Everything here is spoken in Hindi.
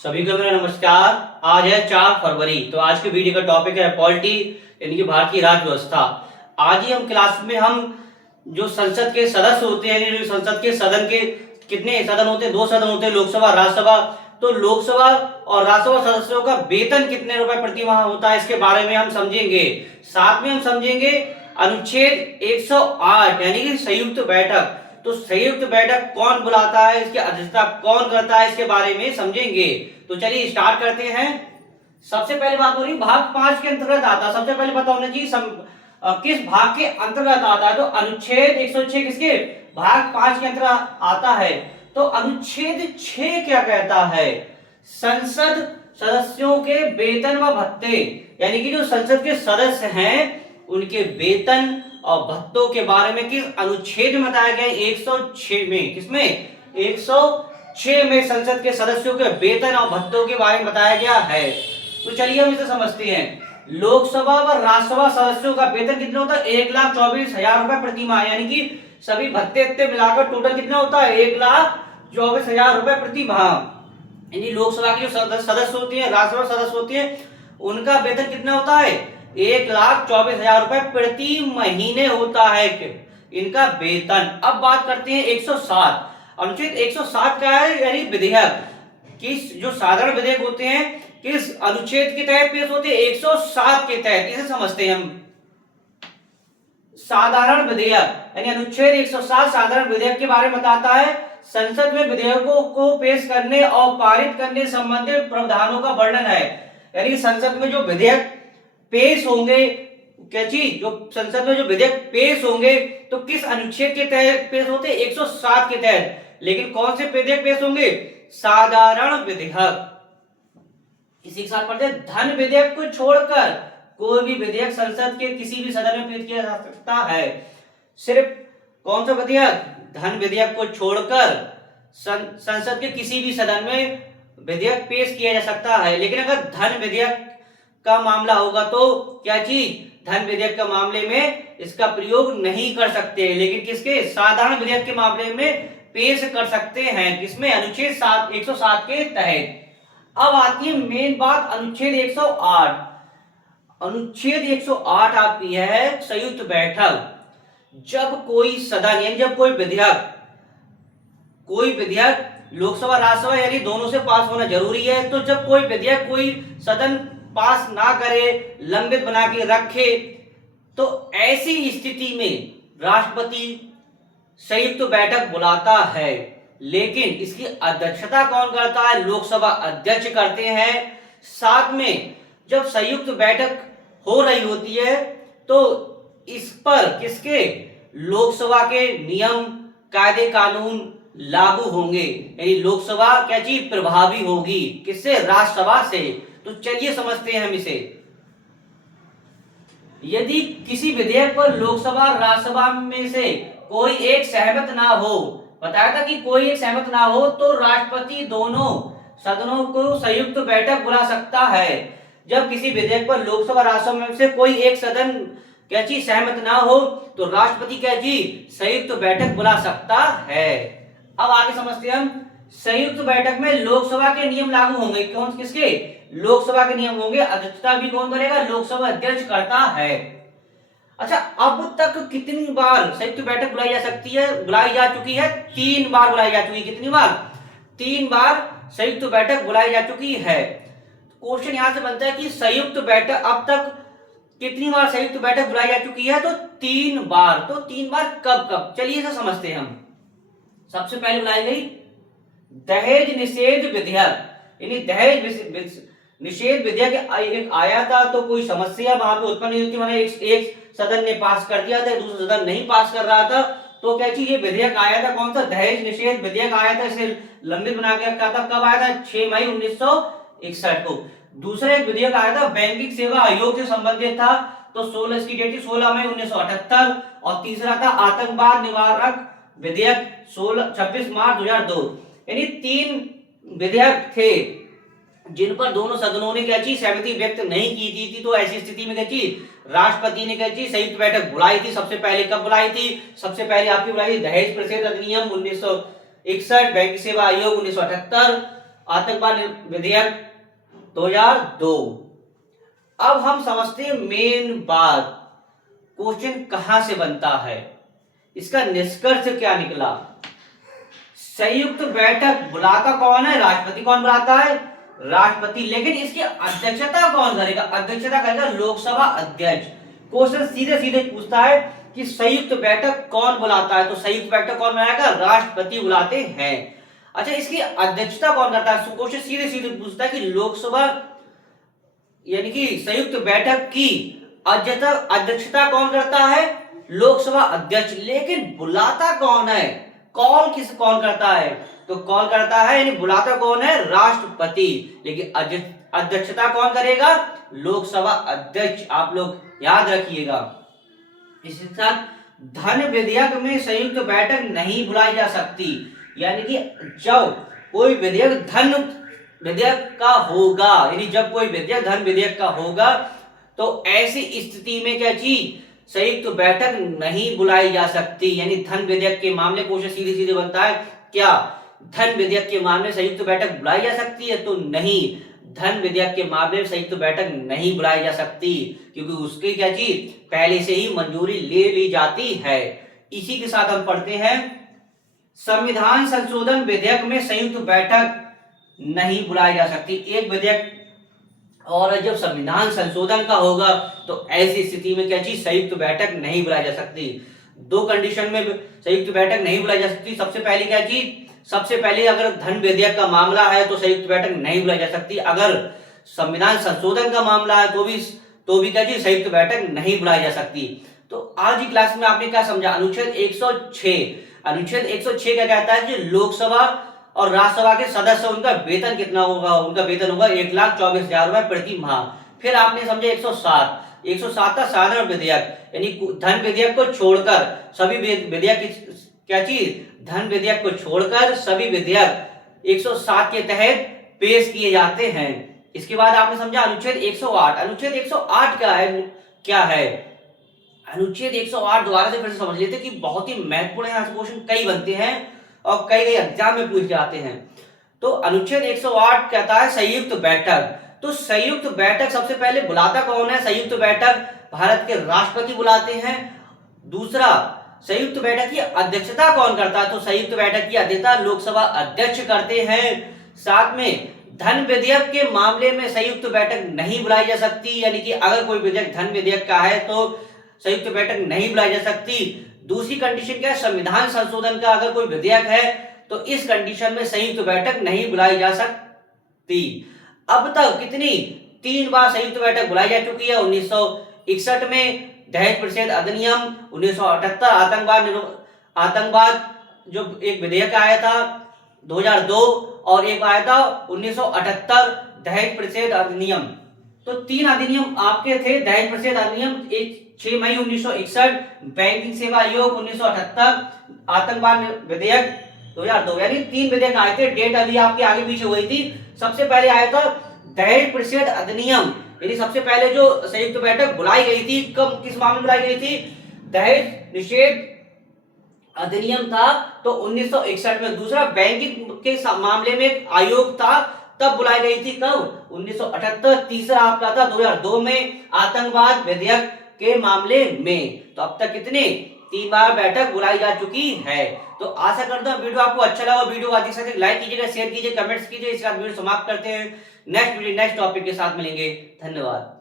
सभी को मेरा नमस्कार। आज है 4 फरवरी। तो आज के वीडियो का टॉपिक है पॉलिटी यानी कि भारतीय राज्य व्यवस्था। आज ही हम क्लास में हम जो संसद के सदस्य होते हैं यानी संसद के सदन के कितने सदन होते हैं, 2 सदन होते हैं, लोकसभा राज्यसभा। तो लोकसभा और राज्यसभा सदस्यों का वेतन कितने रुपए प्रति माह होता है इसके बारे में हम समझेंगे। साथ में हम समझेंगे अनुच्छेद 108 यानी कि संयुक्त बैठक। तो संयुक्त बैठक कौन बुलाता है, इसकी अध्यक्षता कौन करता है, इसके बारे में समझेंगे। तो चलिए स्टार्ट करते हैं। सबसे पहले बात हो रही भाग 5 के अंतर्गत आता है। सबसे पहले पता होना चाहिए किस भाग के अंतर्गत आता है। तो अनुच्छेद 106 किसके भाग 5 के अंतर्गत आता है। तो अनुच्छेद 6 क्या कहता है, संसद सदस्यों के वेतन व भत्ते यानी कि जो संसद के सदस्य हैं उनके वेतन और भत्तों के बारे में किस अनुच्छेद में बताया गया है, 106 में। किसमें, 106 में संसद के सदस्यों के वेतन और भत्तों के बारे में बताया गया है। तो चलिए हम इसे समझते हैं। लोकसभा व राज्यसभा सदस्यों का वेतन कितना होता है, 1,24,000 रुपए प्रति माह यानी कि सभी भत्ते मिलाकर टोटल कितना होता है, 1,24,000 रुपए प्रति माह। यानी लोकसभा के जो सदस्य होते हैं, राज्यसभा सदस्य होते हैं, उनका वेतन कितना होता है, 1,24,000 रुपए प्रति महीने होता है इनका वेतन। अब बात करते हैं 107। अनुच्छेद 107 का है यानी विधेयक किस जो साधारण विधेयक होते हैं किस अनुच्छेद के तहत पेश होते हैं, 107 के तहत। इसे समझते हैं हम। साधारण विधेयक यानी अनुच्छेद 107 साधारण विधेयक के बारे में बताता है। संसद में विधेयकों को पेश करने और पारित करने संबंधित प्रावधानों का वर्णन है। यानी संसद में जो विधेयक पेश होंगे, क्या चीज, जो संसद में जो विधेयक पेश होंगे तो किस अनुच्छेद के तहत पेश होते हैं, 107 के तहत। लेकिन कौन से विधेयक पेश होंगे, साधारण विधेयक। इसी के साथ पढ़ते हैं, धन विधेयक को छोड़कर कोई भी विधेयक संसद के किसी भी सदन में पेश किया जा सकता है। सिर्फ कौन सा विधेयक, धन विधेयक को छोड़कर संसद के किसी भी सदन में विधेयक पेश किया जा सकता है। लेकिन अगर धन विधेयक का मामला होगा तो क्या चीज, धन विधेयक के मामले में इसका प्रयोग नहीं कर सकते, लेकिन किसके, साधारण विधेयक के मामले में पेश कर सकते हैं। किसमें, अनुच्छेद 107 के तहत। अब आती है मेन बात, अनुच्छेद 108। अनुच्छेद 108 आपकी है संयुक्त बैठक। जब कोई सदन यानी जब कोई विधेयक लोकसभा राज्यसभा यानी दोनों से पास होना जरूरी है। तो जब कोई विधेयक कोई सदन पास ना करे, लंबित बना के रखे, तो ऐसी स्थिति में राष्ट्रपति संयुक्त बैठक बुलाता है। लेकिन इसकी अध्यक्षता कौन करता है, लोकसभा अध्यक्ष करते हैं। साथ में जब संयुक्त बैठक हो रही होती है तो इस पर किसके, लोकसभा के नियम कायदे कानून लागू होंगे। यानी लोकसभा क्या चीज, प्रभावी होगी किससे, राज्यसभा से। तो चलिए समझते हैं हम इसे। यदि किसी विधेयक पर लोकसभा राज्यसभा में से कोई एक सहमत ना हो, बताया था कि कोई एक सहमत ना हो, तो राष्ट्रपति दोनों सदनों को संयुक्त बैठक बुला सकता है। जब किसी विधेयक पर लोकसभा राज्यसभा में से कोई एक सदन क्या चीज सहमत ना हो तो राष्ट्रपति क्या चीज, संयुक्त बैठक बुला सकता है। अब आगे समझते हैं हम। संयुक्त बैठक में लोकसभा के नियम लागू होंगे। कौन किसके, लोकसभा के नियम होंगे। अध्यक्षता भी कौन करेगा, लोकसभा अध्यक्ष करता है। अच्छा, अब तक कितनी बार संयुक्त बैठक बुलाई जा सकती है, बुलाई जा चुकी है, 3 बार बुलाई जा चुकी है। कितनी बार, 3 बार संयुक्त बैठक बुलाई जा चुकी है। क्वेश्चन यहां से बनता है कि संयुक्त बैठक अब तक कितनी बार संयुक्त बैठक बुलाई जा चुकी है, तो 3 बार। तो 3 बार कब कब, चलिए इसे समझते हैं हम। सबसे पहले बुलाई गई दहेज निषेध विधेयक। यानी दहेज निषेध विधेयक एक आया था तो कोई समस्या वहां पे उत्पन्न नहीं हुई थी, मैंने एक सदन ने पास कर दिया था, दूसरा सदन नहीं पास कर रहा था, तो क्या चीज, ये विधेयक आया था। कौन सा, दहेज निषेध विधेयक आया था। इसे लंबित बना के रखा था। कब आया था, 6 मई 1961 को। दूसरा एक विधेयक आया था बैंकिंग सेवा आयोग से संबंधित था, तो 16 इसकी डेट थी 16 मई 1978। और तीसरा था आतंकवाद निवारक विधेयक 26 मार्च 2002। यानी 3 विधेयक थे जिन पर दोनों सदनों ने क्या चीज, सहमति व्यक्त नहीं की थी। तो ऐसी स्थिति में क्या चीज, राष्ट्रपति ने क्या चीज, संयुक्त बैठक बुलाई थी। सबसे पहले कब बुलाई थी, सबसे पहले आपकी बुलाई थी दहेज प्रतिषेध अधिनियम 1961, बैंक सेवा आयोग 1978, आतंकवाद विधेयक 2002। अब हम समझते हैं मेन बात, क्वेश्चन कहां से बनता है, इसका निष्कर्ष क्या निकला। संयुक्त बैठक बुलाता कौन है, राष्ट्रपति। कौन बुलाता है, राष्ट्रपति। लेकिन इसकी अध्यक्षता कौन करेगा, अध्यक्षता करेगा लोकसभा अध्यक्ष। क्वेश्चन सीधे सीधे पूछता है कि संयुक्त बैठक कौन बुलाता है, तो संयुक्त बैठक कौन बुलाएगा, राष्ट्रपति बुलाते हैं। अच्छा, इसकी अध्यक्षता कौन करता है, क्वेश्चन सीधे सीधे पूछता है कि लोकसभा यानी कि संयुक्त बैठक की अध्यक्षता कौन करता है, लोकसभा अध्यक्ष। लेकिन बुलाता कौन है, कौन करता है, तो कॉल करता है यानी बुलाता कौन है, राष्ट्रपति। लेकिन अध्यक्षता कौन करेगा, लोकसभा अध्यक्ष। आप लोग याद रखिएगा। इसी साथ धन विधेयक में संयुक्त बैठक नहीं बुलाई जा सकती, यानी कि जब कोई विधेयक धन विधेयक का होगा, यानी जब कोई विधेयक धन विधेयक का होगा तो ऐसी स्थिति में क्या चीज, संयुक्त बैठक नहीं बुलाई जा सकती। यानी धन विधेयक के मामले क्वेश्चन सीधे सीधे बनता है, क्या धन विधेयक के मामले में संयुक्त बैठक बुलाई जा सकती है, तो नहीं, धन विधेयक के मामले में संयुक्त बैठक नहीं बुलाई जा सकती, क्योंकि उसकी क्या चीज पहले से ही मंजूरी ले ली जाती है। इसी के साथ हम पढ़ते हैं संविधान संशोधन विधेयक में संयुक्त बैठक नहीं बुलाई जा सकती। एक विधेयक और जब संविधान संशोधन का होगा तो ऐसी स्थिति में क्या चीज, संयुक्त बैठक नहीं बुलाई जा सकती। दो कंडीशन में संयुक्त बैठक नहीं बुलाई जा सकती। सबसे पहले क्या चीज, सबसे पहले अगर धन विधेयक का मामला है तो संयुक्त बैठक नहीं बुलाई जा सकती। अगर संविधान संशोधन का मामला है तो भी क्या चीज, संयुक्त बैठक नहीं बुलाई जा सकती। तो आज की क्लास में आपने क्या समझा, अनुच्छेद 106 क्या कहता है कि लोकसभा और राज्यसभा के सदस्य उनका वेतन कितना होगा, उनका वेतन होगा 1,24,000 रुपए प्रति माह। फिर आपने समझा 107 का साधारण विधेयक, यानी धन विधेयक को छोड़कर सभी विधेयक क्या चीज, धन विधेयक को छोड़कर सभी विधेयक 107 के तहत पेश किए जाते हैं। इसके बाद आपने समझा अनुच्छेद 108। अनुच्छेद 108 क्या है, अनुच्छेद 108 दोबारा से फिर से समझ लेते कि बहुत ही महत्वपूर्ण है। क्वेश्चन कई बनते हैं और कई एग्जाम में पूछ जाते हैं। तो अनुच्छेद 108 कहता है संयुक्त बैठक। तो संयुक्त बैठक सबसे पहले बुलाता कौन है, संयुक्त बैठक भारत के राष्ट्रपति बुलाते हैं। दूसरा, संयुक्त बैठक की अध्यक्षता कौन करता है, तो संयुक्त बैठक की अध्यक्षता लोकसभा अध्यक्ष करते हैं। साथ में धन विधेयक के मामले में संयुक्त बैठक नहीं बुलाई जा सकती, यानी कि अगर कोई विधेयक धन विधेयक का है तो संयुक्त बैठक नहीं बुलाई जा सकती। दूसरी कंडीशन क्या है, संविधान संशोधन का अगर कोई विधेयक है तो इस कंडीशन में संयुक्त बैठक नहीं बुलाई जा सकती। अब तक कितनी, 3 बार संयुक्त बैठक बुलाई जा चुकी है। 1961 में दहेज प्रतिषेध अधिनियम, 1978 आतंकवाद जो एक विधेयक आया था 2002, और एक आया था 1978 दहेज प्रतिषेध अधिनियम। तो 3 अधिनियम आपके थे, दहेज प्रतिषेध अधिनियम 6 मई 1961, बैंकिंग सेवा आयोग 1978, आतंकवाद विधेयक 2002, यानी 3 विधेयक आए थे। डेट अभी आपके आगे पीछे हुई थी। सबसे पहले आया था दहेज प्रतिषेध अधिनियम, यानी सबसे पहले जो संयुक्त बैठक बुलाई गई थी, कब किस मामले में बुलाई गई थी, दहेज निषेध अधिनियम था तो 1961 में। दूसरा, बैंकिंग के मामले में आयोग था, तब बुलाई गई थी कब, 1978। तीसरा आपका था 2002 में आतंकवाद विधेयक के मामले में। तो अब तक कितने, 3 बार बैठक बुलाई जा चुकी है। तो आशा करता हूं वीडियो आपको अच्छा लगा। वीडियो को अधिक से अधिक लाइक कीजिएगा, शेयर कीजिए, कमेंट्स कीजिए। इसके बाद वीडियो समाप्त करते हैं। नेक्स्ट टॉपिक के साथ मिलेंगे। धन्यवाद।